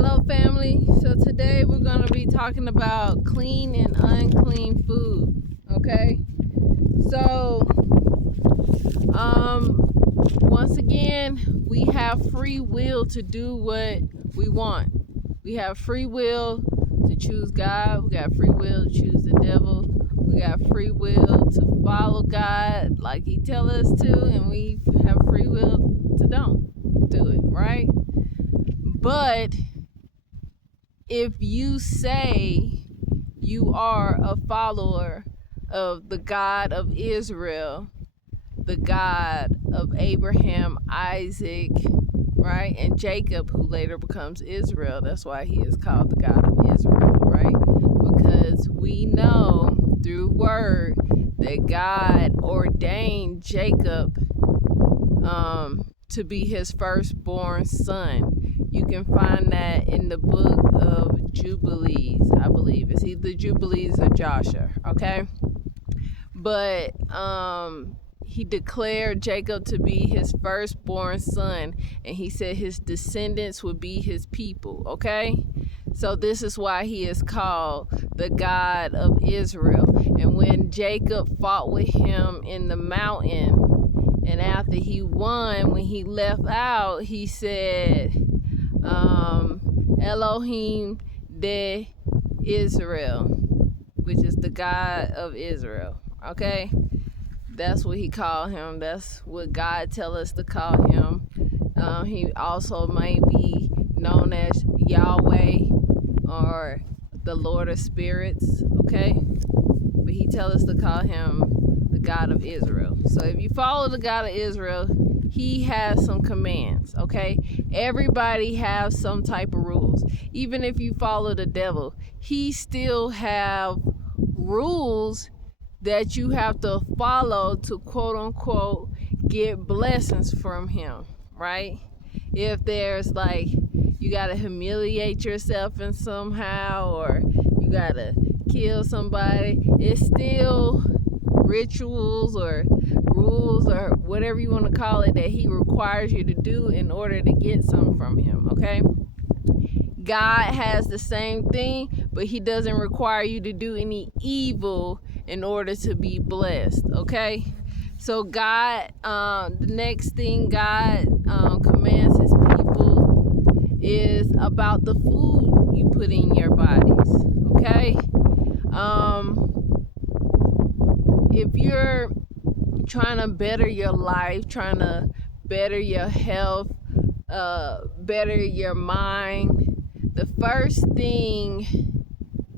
Hello, family. So today we're going to be talking about clean and unclean food. Okay. So, once again, we have free will to do what we want. We have free will to choose God. We got free will to choose the devil. We got free will to follow God like He tell us to, and we have free will to don't do it, right? But if you say you are a follower of the God of Israel, the God of Abraham, Isaac, right, and Jacob, who later becomes Israel, that's why he is called the God of Israel, right? Because we know through word that God ordained Jacob to be his firstborn son. You can find that in the book of Jubilees, I believe. It's either Jubilees or Joshua, okay? But he declared Jacob to be his firstborn son, and he said his descendants would be his people, okay? So this is why he is called the God of Israel. And when Jacob fought with him in the mountain, and after he won, when he left out, he said, Elohim de Israel, which is the God of Israel. Okay? That's what he called him. That's what God tell us to call him. He also may be known as Yahweh or the Lord of Spirits. Okay? But he tell us to call him the God of Israel. So if you follow the God of Israel, he has some commands, okay? Everybody has some type of rules. Even if you follow the devil, he still have rules that you have to follow to quote unquote get blessings from him, right? If there's like you gotta humiliate yourself in somehow, or you gotta kill somebody, it's still rituals or rules or whatever you want to call it that he requires you to do in order to get some from him, okay? God has the same thing, but he doesn't require you to do any evil in order to be blessed, okay? So God, the next thing God commands his people is about the food you put in your bodies, okay? If you're trying to better your life, trying to better your health, better your mind, the first thing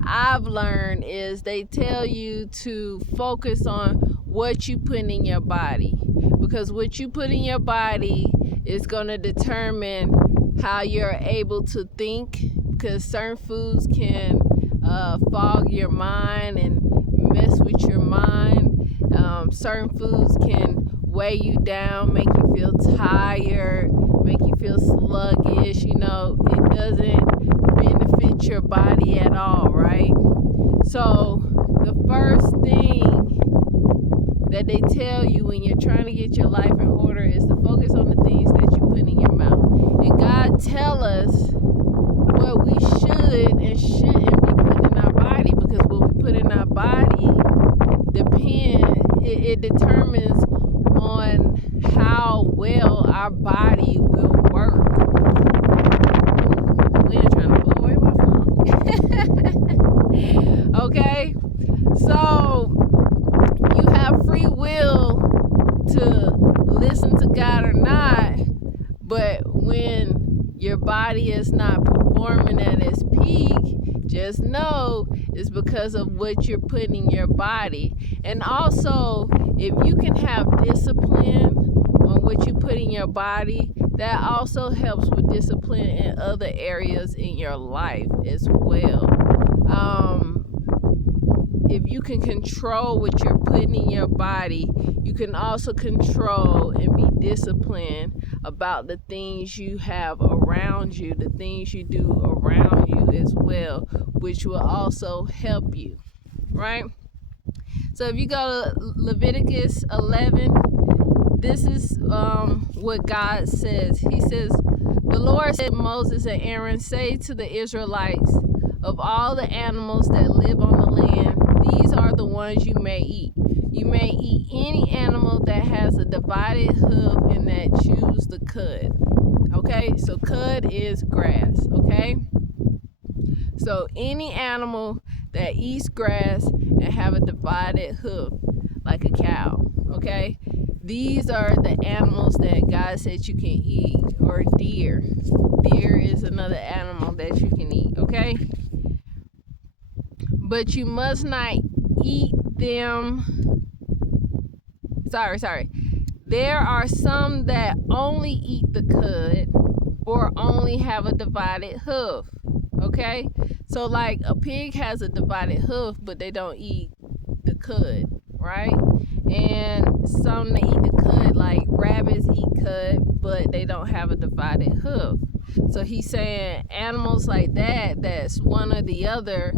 I've learned is they tell you to focus on what you put in your body, because what you put in your body is going to determine how you're able to think, because certain foods can fog your mind and mess with your mind. Certain foods can weigh you down, make you feel tired, make you feel sluggish. You know, it doesn't benefit your body at all, right? So the first thing that they tell you when you're trying to get your life in order is to focus on the things that you put in your mouth. And God tell us what we should and shouldn't be putting in our body, because what we put in our body it determines on how well our body will work. The wind trying to blow away my phone. Okay, so you have free will to listen to God or not, but when your body is not performing at its peak, just know it's because of what you're putting in your body. And also, if you can have discipline on what you put in your body, that also helps with discipline in other areas in your life as well. If you can control what you're putting in your body, you can also control and be disciplined about the things you have around you, the things you do around you as well, which will also help you, right? So if you go to Leviticus 11, this is what God says. He says, The Lord said to Moses and Aaron, say to the Israelites, of all the animals that live on the land, these are the ones you may eat. You may eat any animal that has a divided hoof and that chews the cud. Okay, so cud is grass. Okay, so any animal that eats grass and have a divided hoof, like a cow. Okay, these are the animals that God said you can eat. Or deer. Deer is another animal that you can eat. Okay, but you must not eat them. Sorry. There are some that only eat the cud or only have a divided hoof. Okay? So like a pig has a divided hoof, but they don't eat the cud, right? And some that eat the cud, like rabbits eat cud, but they don't have a divided hoof. So he's saying animals like that, that's one or the other,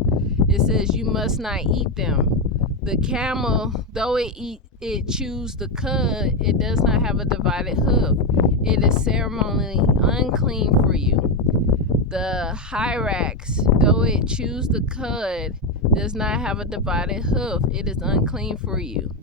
it says you must not eat them. The camel, though it chews the cud, it does not have a divided hoof. It is ceremonially unclean for you. The hyrax, though it chews the cud, does not have a divided hoof. It is unclean for you.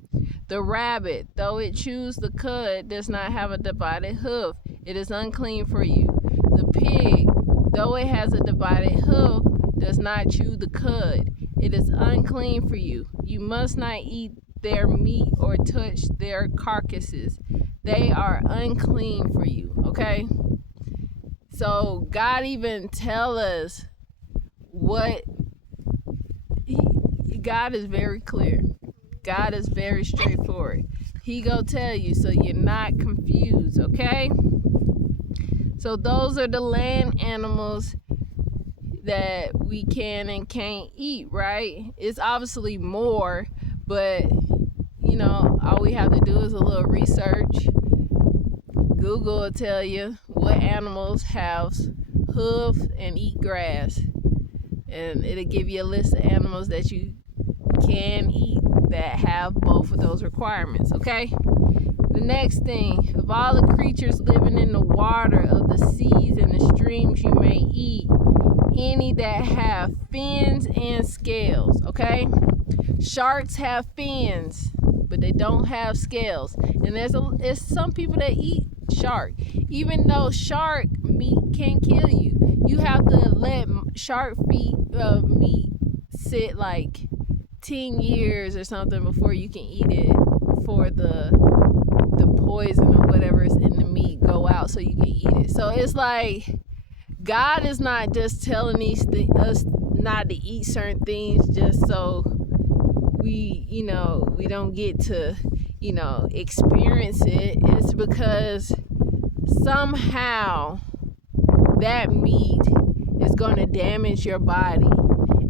The rabbit, though it chews the cud, does not have a divided hoof. It is unclean for you. The pig, though it has a divided hoof, does not chew the cud. It is unclean for you. You must not eat their meat or touch their carcasses. They are unclean for you. Okay? So God even tell us what God is very clear. God is very straightforward. He go tell you so you're not confused, okay? So those are the land animals that we can and can't eat, right? It's obviously more, but you know, all we have to do is a little research. Google will tell you what animals have hoof and eat grass, and it'll give you a list of animals that you can eat that have both of those requirements. Okay, the next thing, of all the creatures living in the water of the seas and the streams you may eat any that have fins and scales. Okay, sharks have fins but they don't have scales, and there's some people that eat shark. Even though shark meat can kill you, you have to let shark meat sit like 10 years or something before you can eat it, for the poison or whatever is in the meat go out so you can eat it. So it's like God is not just telling us not to eat certain things just so we don't get to experience it. It's because somehow that meat is going to damage your body,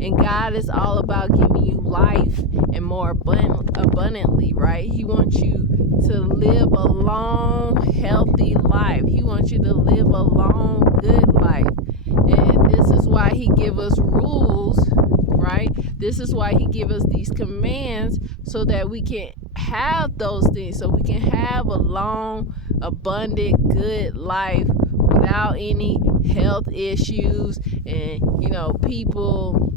and God is all about giving you life and more abundantly, right? He wants you to live a long, healthy life. He wants you to live a long, good life. And this is why he gives us rules, right? This is why he gives us these commands, so that we can have those things, so we can have a long, abundant, good life without any health issues and, people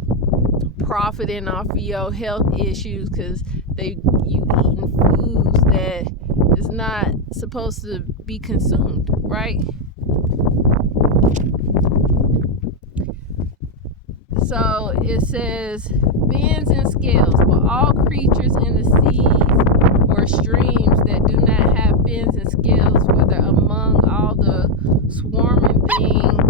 profiting off of your health issues because you eating foods that is not supposed to be consumed, right? So it says fins and scales, but all creatures in the seas or streams that do not have fins and scales, whether among all the swarming things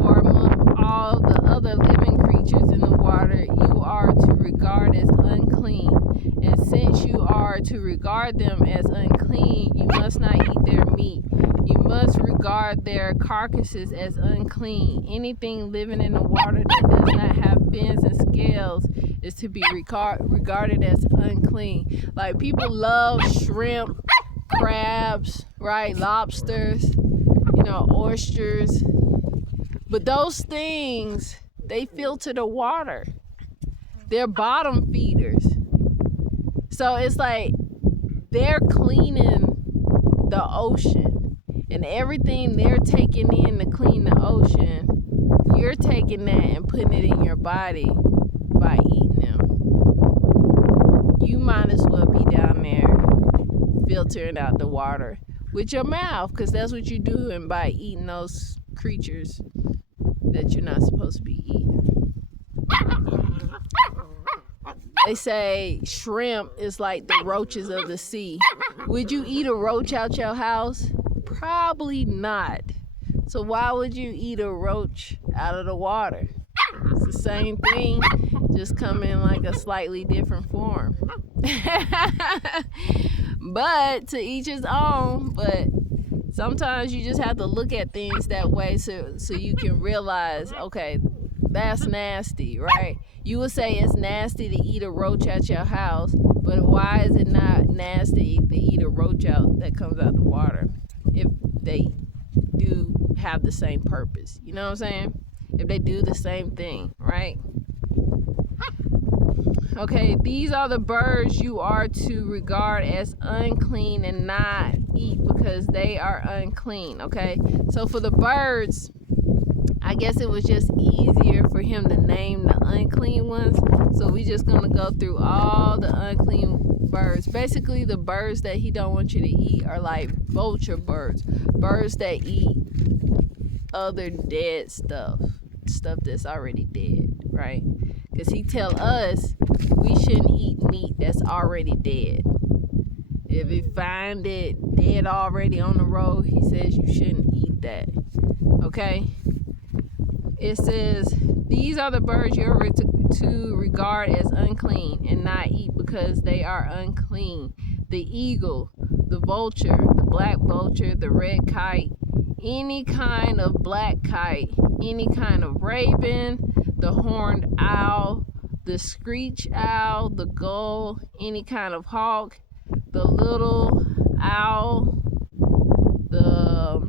or among all the other living creatures in the water, you are to regard as unclean. And since you are to regard them as unclean, you must not eat their meat. You must regard their carcasses as unclean. Anything living in the water that does not have fins and scales is to be regarded as unclean. Like, people love shrimp, crabs, right? Lobsters, oysters. But those things, they filter the water. They're bottom feeders. So it's like they're cleaning the ocean. And everything they're taking in to clean the ocean, you're taking that and putting it in your body by eating them. You might as well be down there filtering out the water with your mouth, because that's what you're doing by eating those creatures that you're not supposed to be eating. They say shrimp is like the roaches of the sea. Would you eat a roach out your house? Probably not. So why would you eat a roach out of the water? It's the same thing, just come in like a slightly different form. But to each his own. But sometimes you just have to look at things that way so you can realize, okay, that's nasty, right? You would say it's nasty to eat a roach at your house, but why is it not nasty to eat a roach out that comes out the water if they do have the same purpose? You know what I'm saying? If they do the same thing, right? Okay, these are the birds you are to regard as unclean and not eat because they are unclean, okay? So for the birds, I guess it was just easier for him to name the unclean ones. So we just gonna go through all the unclean birds. Basically, the birds that he don't want you to eat are like vulture birds. Birds that eat other dead stuff that's already dead, right? Because he tell us we shouldn't eat meat that's already dead. If we find it dead already on the road, he says you shouldn't eat that, okay? It says, these are the birds you are to regard as unclean and not eat because they are unclean. The eagle, the vulture, the black vulture, the red kite, any kind of black kite, any kind of raven, the horned owl, the screech owl, the gull, any kind of hawk, the little owl, the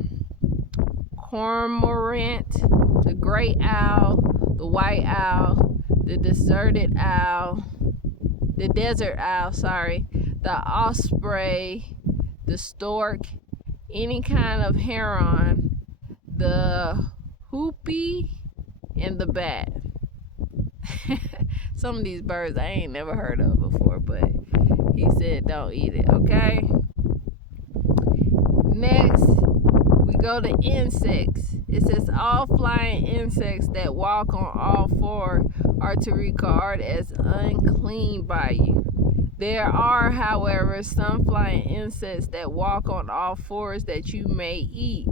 cormorant, the gray owl, the white owl, the desert owl, the osprey, the stork, any kind of heron, the hoopie, and the bat. Some of these birds I ain't never heard of before, but he said don't eat it, okay? Next, we go to insects. It says all flying insects that walk on all four are to regard as unclean by you. There are, however, some flying insects that walk on all fours that you may eat.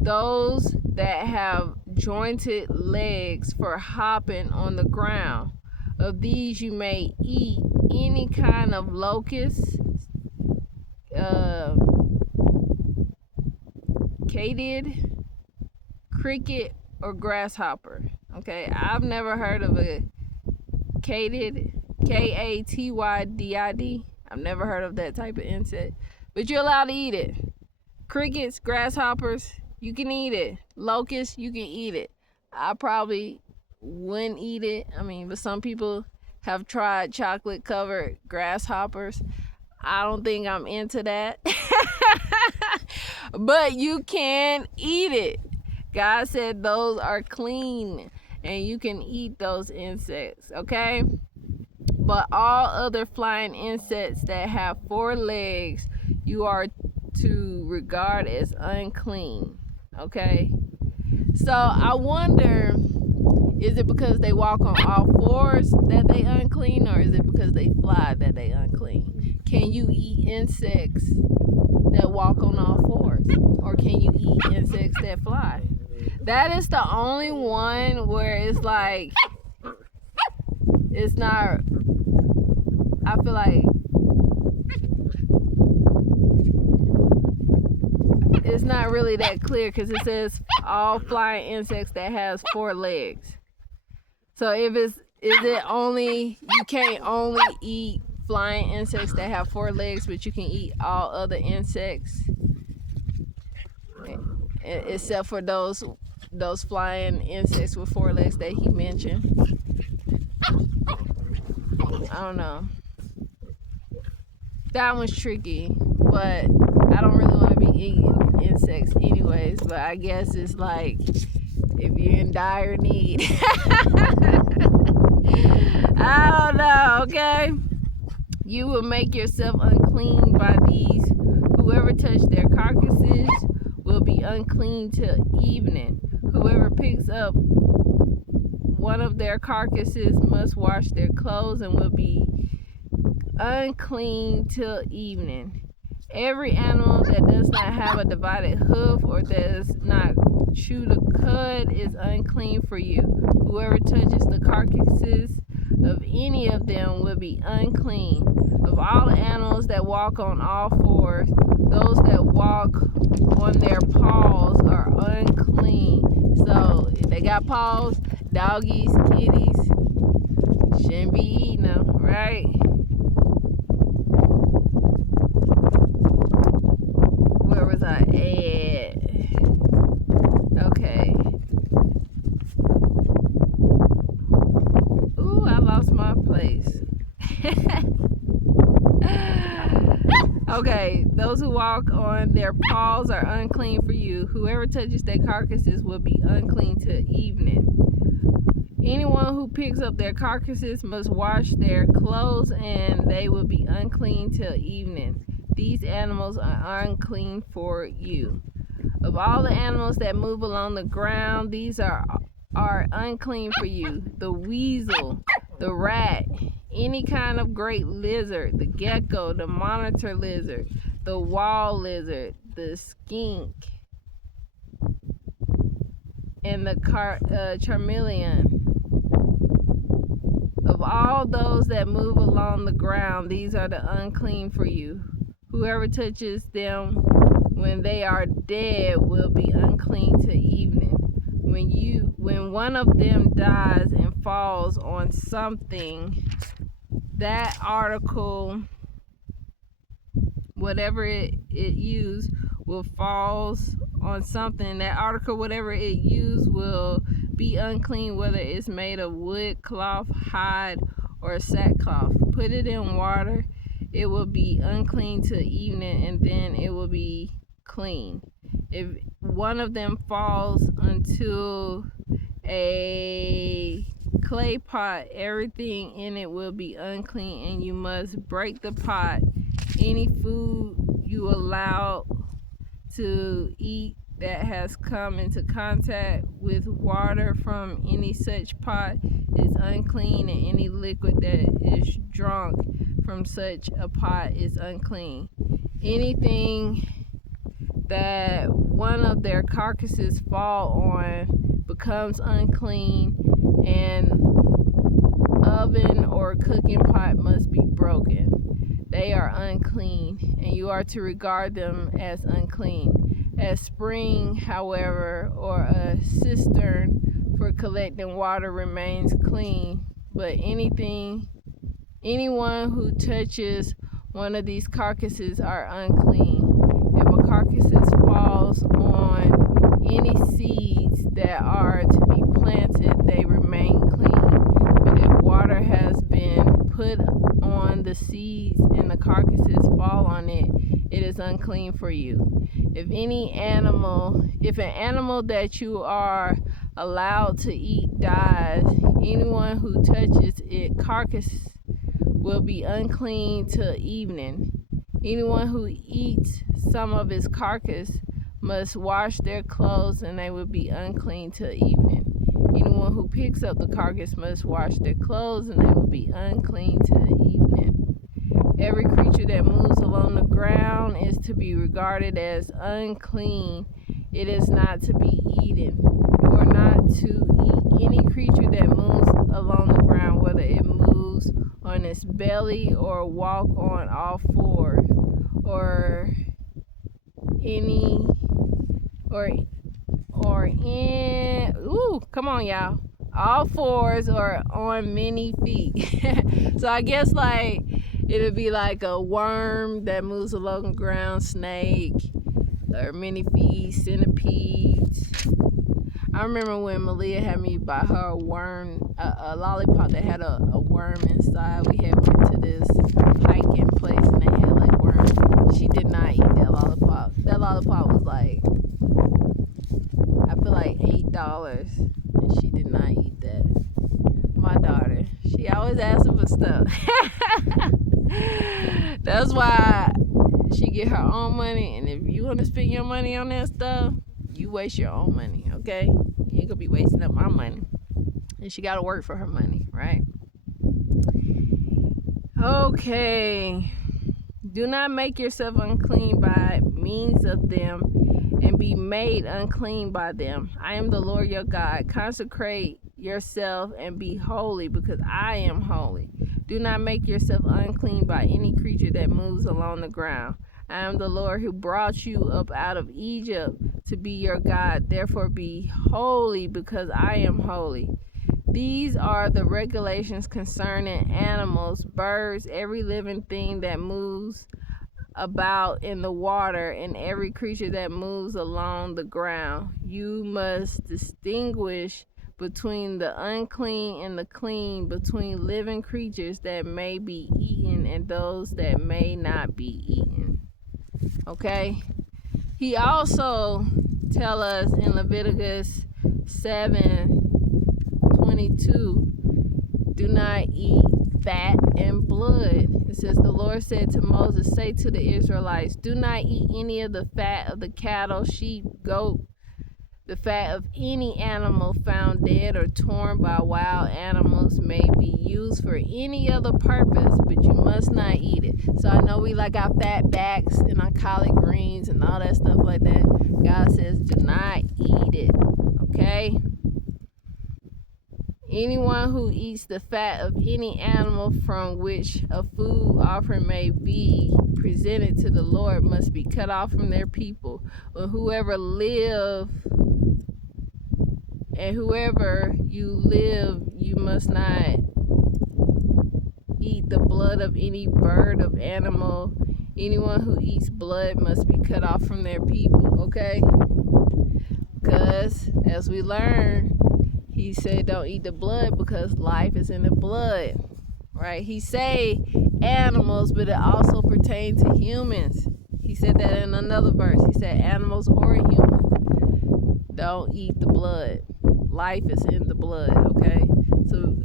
Those that have jointed legs for hopping on the ground. Of these you may eat any kind of locust, katyd, cricket, or grasshopper. Okay, I've never heard of a katyd, K-A-T-Y-D-I-D. I've never heard of that type of insect, but you're allowed to eat it. Crickets, grasshoppers, you can eat it. Locusts, you can eat it. I probably wouldn't eat it. I mean, but some people have tried chocolate covered grasshoppers. I don't think I'm into that. But you can eat it. God said those are clean and you can eat those insects, okay? But all other flying insects that have 4 legs, you are to regard as unclean, okay? So I wonder, is it because they walk on all fours that they unclean, or is it because they fly that they unclean? Can you eat insects that walk on all fours, or can you eat insects that fly? That is the only one where it's like, it's not, I feel like it's not really that clear, because it says all flying insects that has 4 legs. So if is it only, you can't only eat flying insects that have 4 legs, but you can eat all other insects except for those flying insects with 4 legs that he mentioned? I don't know. That one's tricky, but I don't really want to be eating insects anyways, but I guess it's like if you're in dire need. I don't know, okay? You will make yourself unclean by these. Whoever touched their carcasses will be unclean till evening. Whoever picks up one of their carcasses must wash their clothes and will be unclean till evening. Every animal that does not have a divided hoof or does not chew the cud is unclean for you. Whoever touches the carcasses of any of them will be unclean. Of all the animals that walk on all fours, those that walk on their paws are unclean. So if they got paws, doggies, kitties, shouldn't be eating them, right? Where was I at? Okay. Ooh, I lost my place. Okay, those who walk on their paws are unclean for you. Whoever touches their carcasses will be unclean till evening. Anyone who picks up their carcasses must wash their clothes, and they will be unclean till evening. These animals are unclean for you. Of all the animals that move along the ground, these are unclean for you. The weasel, the rat, any kind of great lizard, the gecko, the monitor lizard, the wall lizard, the skink, and the charmeleon. Of all those that move along the ground, these are the unclean for you. Whoever touches them when they are dead will be unclean till evening. When one of them dies and falls on something, that article, whatever it used, will falls on something. That article, whatever it used, will be unclean, whether it's made of wood, cloth, hide, or sackcloth. Put it in water. It will be unclean till evening, and then it will be clean. If one of them falls into a clay pot, everything in it will be unclean, and you must break the pot. Any food you allow to eat that has come into contact with water from any such pot is unclean, and any liquid that is drunk from such a pot is unclean. Anything that one of their carcasses fall on becomes unclean, and oven or cooking pot must be broken. They are unclean, and you are to regard them as unclean. A spring, however, or a cistern for collecting water remains clean, but anyone who touches one of these carcasses are unclean. If a carcass falls on any seeds that are to be planted, they remain clean. But if water has been put on the seeds and the carcasses fall on it, it is unclean for you. If an animal that you are allowed to eat dies, anyone who touches its carcass will be unclean till evening. Anyone who eats some of its carcass must wash their clothes, and they will be unclean till evening. Anyone who picks up the carcass must wash their clothes, and they will be unclean till evening. Every creature that moves along the ground is to be regarded as unclean. It is not to be eaten. You are not to eat any creature that moves along the ground, whether it moves on its belly or walk on all fours, or come on y'all, all fours or on many feet. So I guess like it'll be like a worm that moves along the ground, snake, or many feet, centipedes. I remember when Malia had me buy her a worm, a lollipop that had a worm inside. We had went to this hiking place and they had like worms She did not eat that lollipop. That lollipop was like, I feel like $8, and she did not eat that. My daughter, she always asking for stuff. That's why she get her own money, and if you want to spend your money on that stuff, you waste your own money, okay? You ain't gonna be wasting up my money. And she gotta work for her money, right? Okay. Do not make yourself unclean by means of them, and be made unclean by them. I am the Lord your God. Consecrate yourself and be holy, because I am holy. Do not make yourself unclean by any creature that moves along the ground. I am the Lord who brought you up out of Egypt to be your God. Therefore be holy, because I am holy. These are the regulations concerning animals, birds, every living thing that moves about in the water, and every creature that moves along the ground. You must distinguish between the unclean and the clean, between living creatures that may be eaten and those that may not be eaten. Okay? He also tell us in Leviticus 7:22, do not eat fat and blood. It says, the Lord said to Moses, say to the Israelites, do not eat any of the fat of the cattle, sheep, goat, the fat of any animal found dead or torn by wild animals may be used for any other purpose, but you must not eat it. So I know we like our fat backs and our collard greens and all that stuff like that. God says, do not eat it. Okay? Anyone who eats the fat of any animal from which a food offering may be presented to the Lord must be cut off from their people. But whoever you live, you must not eat the blood of any bird of animal. Anyone who eats blood must be cut off from their people, okay? Because as we learn, he said don't eat the blood because life is in the blood, right? He say animals, but it also pertains to humans. He said that in another verse. He said animals or humans. Don't eat the blood. Life is in the blood, okay? So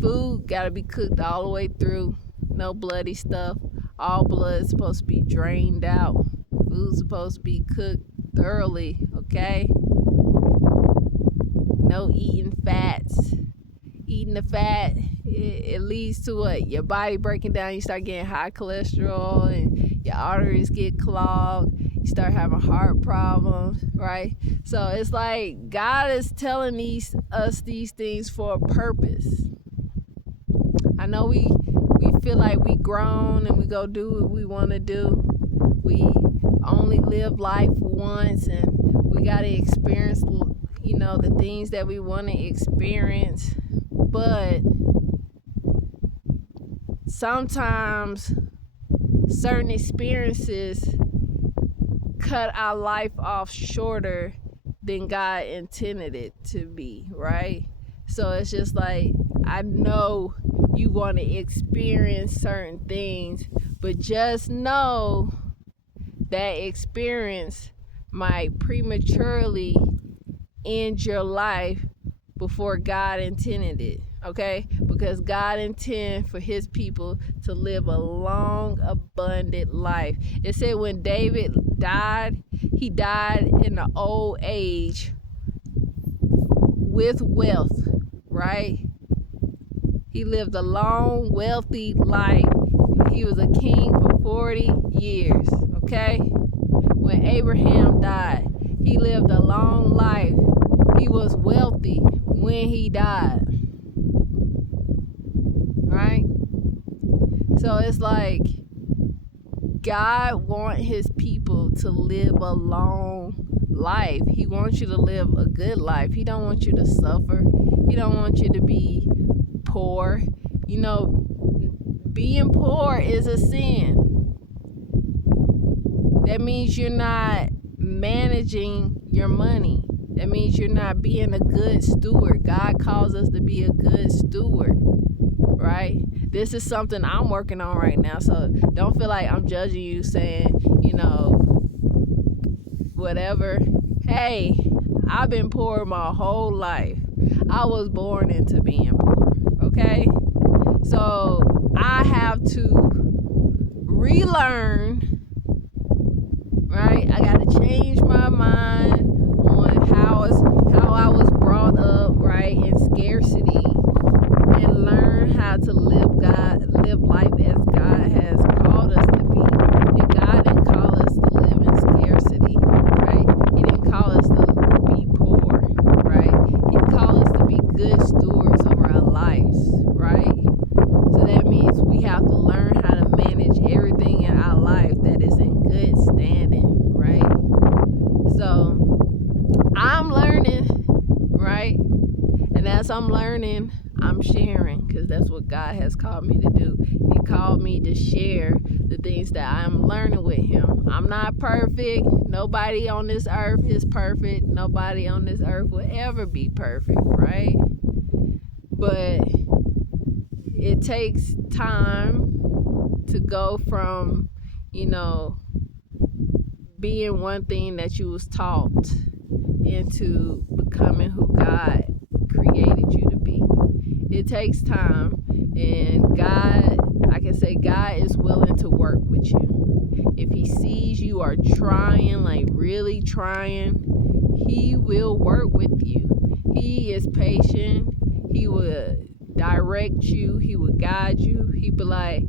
food gotta be cooked all the way through. No bloody stuff. All blood is supposed to be drained out. Food's supposed to be cooked thoroughly, okay? No eating fats. Eating the fat, it leads to what? Your body breaking down. You start getting high cholesterol and your arteries get clogged. You start having heart problems, right? So it's like God is telling us these things for a purpose. I know we feel like we grown and we go do what we want to do. We only live life once, and we got to experience, the things that we want to experience. But sometimes certain experiences cut our life off shorter than God intended it to be, right? So it's just like, I know you want to experience certain things, but just know that experience might prematurely end your life before God intended it, okay? Because God intended for his people to live a long, abundant life. It said when David died, he died in an old age with wealth, right? He lived a long, wealthy life. He was a king for 40 years, okay? When Abraham died, he lived a long life. He was wealthy when he died, right? So it's like God wants his people to live a long life. He wants you to live a good life. He don't want you to suffer. He don't want you to be poor. Being poor is a sin. That means you're not managing your money. That means you're not being a good steward. God calls us to be a good steward. right? This is something I'm working on right now. So don't feel like I'm judging you saying, whatever. Hey, I've been poor my whole life. I was born into being poor, okay? So I have to relearn, right? I got to change my mind on how I was brought up, right, in scarcity, and learn how to live life as God has called us to be. And God didn't call us to live in scarcity, right? He didn't call us to be poor, right? He called us to be good stewards over our lives, right? So that means we have to learn how to manage everything in our life that is in good standing, right? So I'm learning, right? And as I'm learning, I'm sharing, because that's what God has called me to do. He called me to share the things that I'm learning with him. I'm not perfect. Nobody on this earth is perfect. Nobody on this earth will ever be perfect, right? But it takes time to go from, being one thing that you was taught into becoming who God created you to be. It takes time, and God is willing to work with you. If he sees you are trying, like really trying, he will work with you. He is patient. He will direct you. He will guide you. He be like,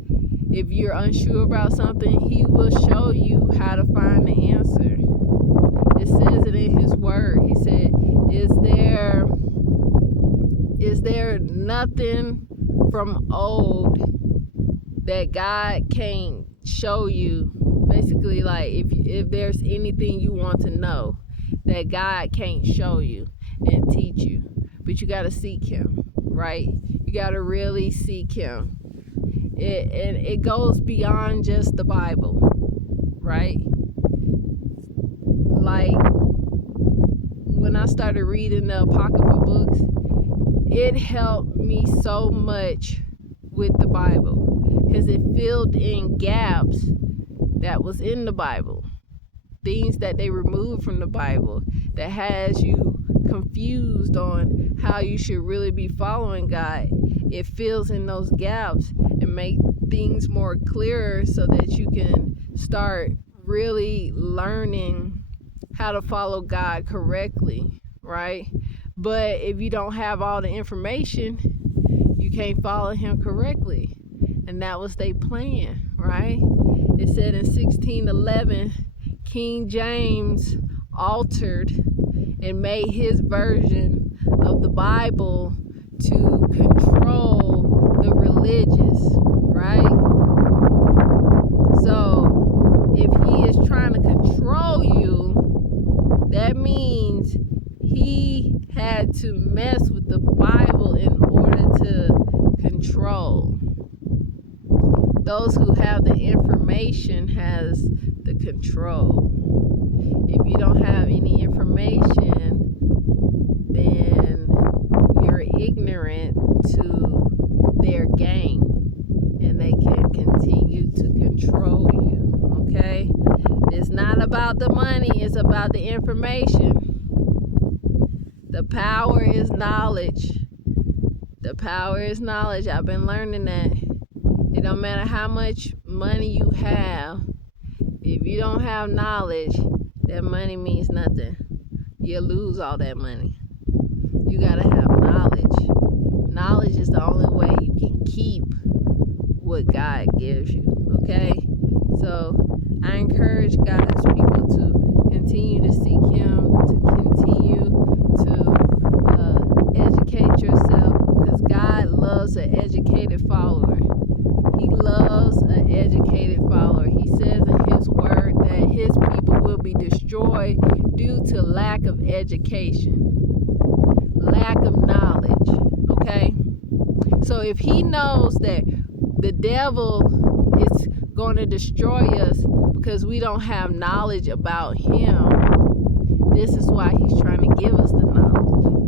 if you're unsure about something, he will show you how to find the answer. It says it in his word. He said, is there nothing from old that God can't show you? Basically, like, if there's anything you want to know that God can't show you and teach you, but you got to seek him, right? You got to really seek him. It goes beyond just the Bible, right? Like, when I started reading the Apocrypha books, it helped me so much with the Bible, because it filled in gaps that was in the Bible, things that they removed from the Bible that has you confused on how you should really be following God. It fills in those gaps and make things more clearer so that you can start really learning how to follow God correctly, right? But if you don't have all the information, you can't follow him correctly. And that was their plan, right? It said in 1611, King James altered and made his version of the Bible to control the religious, right? So if he is trying to control you, that means he had to mess with the Bible in order to control. Those who have the information has the control. If you don't have any information, then you're ignorant to their game, and they can continue to control you, okay? It's not about the money, it's about the information. The power is knowledge. The power is knowledge. I've been learning that. It don't matter how much money you have. If you don't have knowledge, that money means nothing. You'll lose all that money. You gotta have knowledge. Knowledge is the only way you can keep what God gives you, okay? So I encourage God's people to continue to seek him, to continue to educate yourself, because God loves an educated follower. He loves an educated follower. He says in his word that his people will be destroyed due to lack of education, lack of knowledge, okay? So if he knows that the devil is going to destroy us because we don't have knowledge about him, this is why he's trying to give us the knowledge.